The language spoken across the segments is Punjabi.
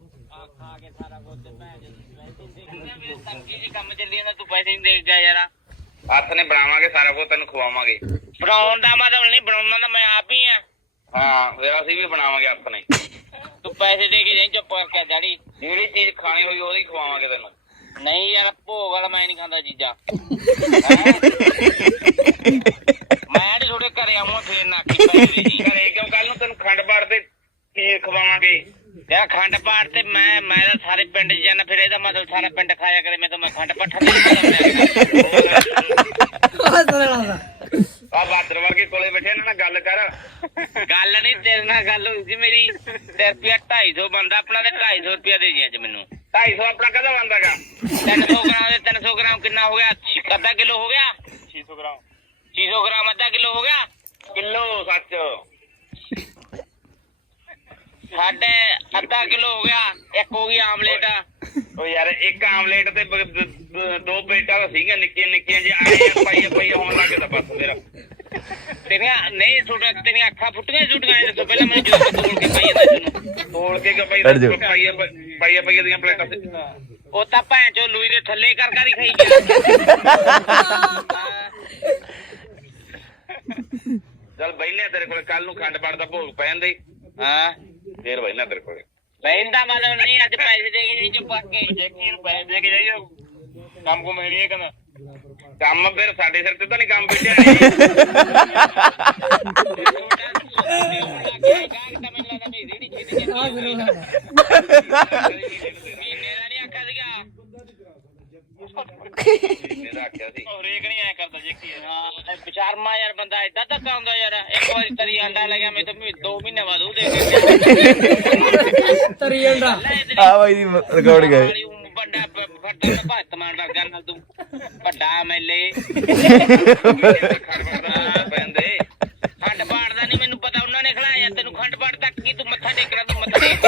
ਖਾ ਕੇ ਸਾਰਾ ਕੁਝ ਭੈਣ ਜੀ ਮੇਰੇ ਤੰਗੀ ਜੀ ਕੰਮ ਚੱਲੀ ਜਾਂਦਾ ਤੂੰ ਪੈਸੇ ਨਹੀਂ ਦੇ ਗਿਆ ਯਾਰਾ ਹੱਥ ਨੇ ਬਣਾਵਾਂਗੇ ਸਾਰਾ ਕੁਝ ਤੈਨੂੰ ਖਵਾਵਾਂਗੇ। ਬਣਾਉਣ ਦਾ ਮਤਲਬ ਨਹੀਂ ਬਣਾਉਣਾ ਤਾਂ ਮੈਂ ਆਪ ਹੀ ਆ। ਹਾਂ ਫਿਰ ਅਸੀਂ ਵੀ ਬਣਾਵਾਂਗੇ ਹੱਥ ਨੇ ਤੂੰ ਪੈਸੇ ਦੇ ਕੇ ਜਾਈਂ ਚੁੱਪ ਕਰਕੇ ਡੈਡੀ। ਜਿਹੜੀ ਚੀਜ਼ ਖਾਣੀ ਹੋਈ ਉਹਦੀ ਖਵਾਵਾਂਗੇ ਤੈਨੂੰ। ਨਹੀਂ ਯਾਰ ਭੋਗ ਵਾਲਾ ਮੈਂ ਨਹੀਂ ਖਾਂਦਾ ਚੀਜ਼ਾਂ। ਮੈਂ ਮੈਂ ਤਾਂ ਸਾਰੇ ਪਿੰਡ 'ਚ ਜਾਣਾ ਫਿਰ ਇਹਦਾ ਮਤਲਬ ਸਾਰਾ ਪਿੰਡ ਖਾਇਆ ਕਰੇ ਮੈਂ ਤਾਂ ਮੈਂ ਖੰਡ ਪਾਠ ਨਹੀਂ ਆ ਬਾਦਰ ਵਰਗੇ ਕੋਲੇ ਬੈਠੇ ਨਾਲ ਗੱਲ ਕਰ। ਗੱਲ ਨਹੀਂ ਤੇਰੇ ਨਾਲ ਗੱਲ ਹੋਈ ਸੀ ਮੇਰੀ। ਤੇ ਰੁਪਿਆ 250 ਬੰਦਾ ਆਪਣਾ ਤੇ 250 ਰੁਪਿਆ ਦੇ ਜੀ ਅੱਜ ਮੈਨੂੰ। 250 ਆਪਣਾ ਕਦੋਂ ਆਂਦਾਗਾ 300 ਗ੍ਰਾਮ ਦੇ 300 ਗ੍ਰਾਮ ਕਿੰਨਾ ਹੋ ਗਿਆ? ਅੱਧਾ ਕਿਲੋ ਹੋ ਗਿਆ? 600 ਗ੍ਰਾਮ। 600 ਗ੍ਰਾਮ ਅੱਧਾ ਕਿਲੋ ਹੋ ਗਿਆ? ਕਿਲੋ ਸੱਚ। ਸਾਡੇ ਅੱਧਾ ਕਿਲੋ ਹੋ ਗਿਆ ਇੱਕ ਹੋ ਗਈ ਆਮਲੇਟ। ਉਹ ਯਾਰ ਇੱਕ ਆਮਲੇਟ ਤੇ ਬ- ਦ- ਦ- ਦੋ ਪਲੇਟਾਂ ਤਾਂ ਸੀਗੀਆਂ ਨਿੱਕੀਆਂ ਨਿੱਕੀਆਂ ਜੇ ਆਏ ਆ ਪਾਈਆ ਪਾਈਆ ਹੋਣ ਲੱਗ ਤਾਂ ਬਸ ਮੇਰਾ। ਤੇਰੀਆਂ ਨਹੀਂ ਛੋਟਾ ਤੇਰੀਆਂ ਅੱਖਾਂ ਫੁੱਟੀਆਂ ਛੁੱਟੀਆਂ ਇਹ ਦੱਸੋ ਪਹਿਲਾਂ ਮੈਨੂੰ ਜੋ ਤੋੜ ਕੇ ਪਾਈ ਜਾਂਦਾ ਤੈਨੂੰ ਤੋਲ ਕੇ ਕਿ ਭਾਈ ਹਟ ਜਾਓ। ਪਾਈਆ ਪਾਈਆ ਪਾਈਆ ਦੀਆਂ ਪਲੇਟਾਂ ਸੀ ਉਹ ਤਾਂ ਭੈਣ ਚੋ ਲੂਈ ਦੇ ਥੱਲੇ ਕਰ ਕਰ ਹੀ ਖਾਈ ਗਿਆ। ਚੱਲ ਬੈਨੇ ਤੇਰੇ ਕੋਲ ਕੱਲ ਨੂੰ ਖੰਡ ਪਾੜ ਦਾ ਭੋਗ ਪੈ ਜਾਂਦੇ ਹਾਂ? ਫੇਰ ਬੈਨਾ ਤੇਰੇ ਕੋਲੇ। ਬੈਂਦਾ ਮਤਲਬ ਨਹੀਂ ਅੱਜ ਪੈਸੇ ਦੇ ਕੇ ਜਾਈਂ ਚੁੱਪ ਕਰਕੇ। ਦੇਖੀ ਨੂੰ ਪੈਸੇ ਦੇ ਕੇ ਜਾਈਓ ਕੰਮ ਕੋ ਮੇਰੀ ਇਹ ਕਹਿੰਦਾ। ਕੰਮ ਫਿਰ ਸਾਡੇ ਸਿਰ ਤੇ ਤਾਂ ਨਹੀਂ ਕੰਮ ਬੈਠਿਆ। ਮੇਰਾ ਆਖਿਆ ਸੀ ਹਰੇਕ ਨਹੀਂ ਐ ਕਰਦਾ ਜੇ ਕੀ ਵਿਚਾਰਮਾ ਯਾਰ ਬੰਦਾ ਏਦਾਂ ਧੱਕਾ ਹੁੰਦਾ ਯਾਰ ਇੱਕ ਵਾਰੀ ਤਰੀ ਆਂਡਾ ਲੱਗਿਆ ਮੈਂ ਤਾਂ ਮਹੀਨੇ- ਦੋ ਮਹੀਨੇ ਬਾਅਦ ਉਹ ਦੇ ਕੇ ਤਰੀ ਅੰਡਾ। ਆ ਬਾਈ ਦੀ ਰਿਕਾਰਡਿੰਗ ਹੈ ਵਾਲੀ ਊਂ ਵੱਡਾ ਦਾ ਭਗਤ ਮਾਨ ਵਰਗਾ ਨਾਲ ਤੂੰ। ਵੱਡਾ ਐਮਐਲਏ ਖੰਡ ਪਾੜ ਦਾ ਪੈਂਦੇ। ਖੰਡ ਪਾੜ ਦਾ ਨਹੀਂ ਮੈਨੂੰ ਪਤਾ ਉਹਨਾਂ ਨੇ ਖਲਾਇਆ ਤੈਨੂੰ ਖੰਡ ਪਾੜ ਤੱਕ ਕੀ ਤੂੰ ਮੱਥਾ ਟੇਕਣਾ ਤੂੰ ਮੱਥਾ ਟੇਕ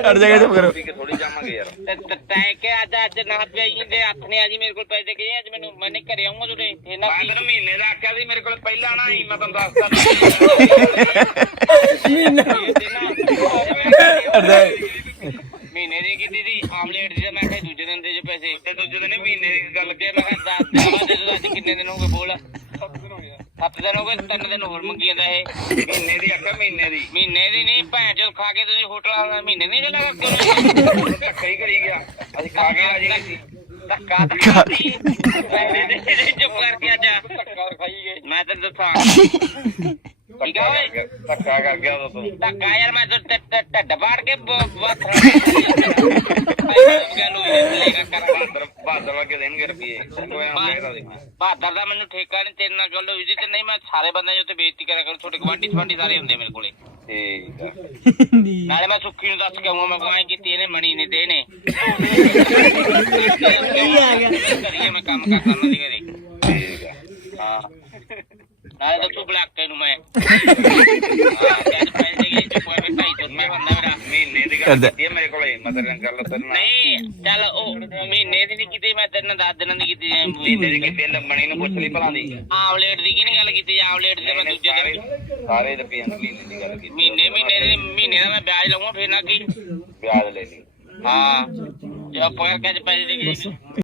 ਹਟ ਜਾਏਗਾ ਚੁੱਪ ਕਰੋ ਪੀ ਕੇ ਥੋੜੀ ਜਾਵਾਂਗੇ ਯਾਰ ਤੇ ਕਿ ਅੱਜ ਅੱਜ ਨਾ ਪਿਆਈ ਦੇ ਹੱਥ ਨੇ ਆਜੀ ਮੇਰੇ ਕੋਲ ਪੈਸੇ ਕੇ ਅੱਜ ਮੈਨੂੰ ਮੈਂ ਨਹੀਂ ਘਰੇ ਆਉਂਗਾ ਤੁਹਾਡੇ ਇਹਨਾਂ ਮੈਂ ਕੀ ਤੈਨੂੰ ਮਹੀਨੇ ਦਾ ਆਖਿਆ ਸੀ ਮੇਰੇ ਕੋਲ ਪਹਿਲਾਂ ਨਾ ਹੀ ਮੈਂ ਤੁਹਾਨੂੰ ਦੱਸਦਾ ਜਾ ਮਹੀਨੇ। ਦੀ ਕੀਤੀ ਸੀ ਆਮਲੇਟ ਦੀ ਮੈਂ ਕਿਹਾ ਦੂਜੇ ਦਿਨ ਦੇ ਜੋ ਪੈਸੇ। ਤੇ ਦੂਜੇ ਦਿਨ ਹੀ ਮਹੀਨੇ ਦੀ ਗੱਲ ਅੱਗੇ ਮੈਂ ਕਿਹਾ 10 ਦਿਨ ਬਾਅਦ ਦੇ ਅੱਜ ਕਿੰਨੇ ਦਿਨ ਹੋ ਗਏ ਬੋਲ। 7 ਦਿਨ ਹੋ ਗਏ 7 ਦਿਨ ਹੋਰ ਮੰਗੀ ਜਾਂਦਾ ਇਹ। ਮਹੀਨੇ ਦੀ ਆਖਿਆ ਮਹੀਨੇ ਦੀ। ਮਹੀਨੇ ਦੀ ਨਹੀਂ ਭੈਣ ਚੋ ਖਾ ਕੇ ਤੁਸੀਂ ਹੋਟਲ ਵਾਲਾ ਮਹੀਨੇ ਨਹੀਂ ਚੱਲੇਗਾ ਕਿਉਂ ਉਹ ਧੱਕਾ ਹੀ ਕਰੀ ਗਿਆ। ਅਸੀਂ ਖਾ ਕੇ ਰਾਜੀ ਨਹੀਂ ਸੀ। ਧੱਕਾ ਧੱਕਾ ਦੀ ਪੈਸੇ ਦੇ ਦੇ ਚੁੱਪ ਕਰਕੇ ਅੱਜ ਧੱਕਾ ਖਾਈ ਗਏ। ਮੈਂ ਤੈਨੂੰ ਦੱਸਾਂ। ਠੀਕ ਆ ਓਏ? ਧੱਕਾ ਕਰ ਗਿਆ ਉਦੋਂ ਤੂੰ। ਧੱਕਾ ਯਾਰ ਮੈਂ ਤਾਂ ਢਿੱਡ- ਢਿੱਡ ਢਿੱਡ ਪਾੜ ਕੇ ਵਰਗੇ ਦੇਣਗੇ ਰੁਪਏ ਕੋਈ ਨਾ ਕਹਿਦਾ ਦੇ ਬਹਾਦਰ ਦਾ ਮੈਨੂੰ ਠੇਕਾ ਨਹੀਂ ਤੇਰੇ ਨਾਲ ਗੱਲ ਹੋਈ ਸੀ ਤੇ ਨਹੀਂ ਮੈਂ ਸਾਰੇ ਬੰਦਿਆਂ ਦੇ ਉੱਤੇ ਬੇਇੱਜ਼ਤੀ ਕਰਿਆ ਕਰ ਤੁਹਾਡੇ ਗਵਾਂਢੀ ਸਵਾਂਢੀ ਸਾਰੇ ਹੁੰਦੇ ਮੇਰੇ ਕੋਲੇ। ਠੀਕ ਆ। ਨਾਲੇ ਮੈਂ ਸੁੱਖੀ ਨੂੰ ਦੱਸ ਕੇ ਆਉਂਗਾ ਮੈਂ ਕੋਈ ਕੀਤੀ ਇਹਨੇ ਮਣੀ ਨੇ ਦੇ ਨੇ ਕਰੀਏ ਮੈਂ ਕੰਮ ਕਰਦਾ ਉਹਨਾਂ ਦੀ ਘਰੇ। ਠੀਕ ਆ। ਹਾਂ। ਨਾਲੇ ਤਾਂ ਤੂੰ ਬਲੈਕ ਨੂੰ ਮੈਂ ਹਾਂ ਕਹਿੰਦੇ ਪੈਸੇ ਦੇ ਕੇ ਚੁੱਪ ਕਰਕੇ 250 ਰੁਪਏ ਬੰਦਾ ਮੇਰਾ ਮਹੀਨੇ ਦੀ ਗੱਲ ਕੀਤੀ ਹੈ ਮੇਰੇ ਕੋਲੇ ਤੇਰੇ ਨਾਲ ਗੱਲ ਤੇਰੇ ਨਾਲ ਨਹੀਂ ਚੱਲ ਉਹ ਮਹੀਨੇ ਦੀ ਨਹੀਂ ਕੀਤੀ ਮੈਂ ਨਾਲ 10 ਦਿਨਾਂ ਦੀ ਕੀਤੀ ਮਹੀਨੇ ਦੀ ਕਿਤੇ ਲੰਬਣੀ ਨੂੰ ਪੁੱਛ ਲਈ ਭਲਾਂ ਦੀ। ਆਮਲੇਟ ਦੀ ਕੀ ਨਹੀਂ ਗੱਲ ਕੀਤੀ ਆਮਲੇਟ ਦੀ ਮੈਂ ਦੂਜੇ ਦਿਨ ਸਾਰੇ ਸਾਰੇ ਰੁਪਏ ਮਹੀਨੇ ਦੀ ਗੱਲ ਕੀਤੀ ਮਹੀਨੇ ਮਹੀਨੇ ਦੇ ਮਹੀਨੇ ਦਾ ਮੈਂ ਵਿਆਜ ਲਵਾਂ ਫਿਰ ਨਾ ਕੀ? ਵਿਆਜ ਲੈ ਲਈ। ਹਾਂ ਜੇ ਕਰਕੇ ਅੱਜ ਪੈਸੇ ਦੇ ਕੇ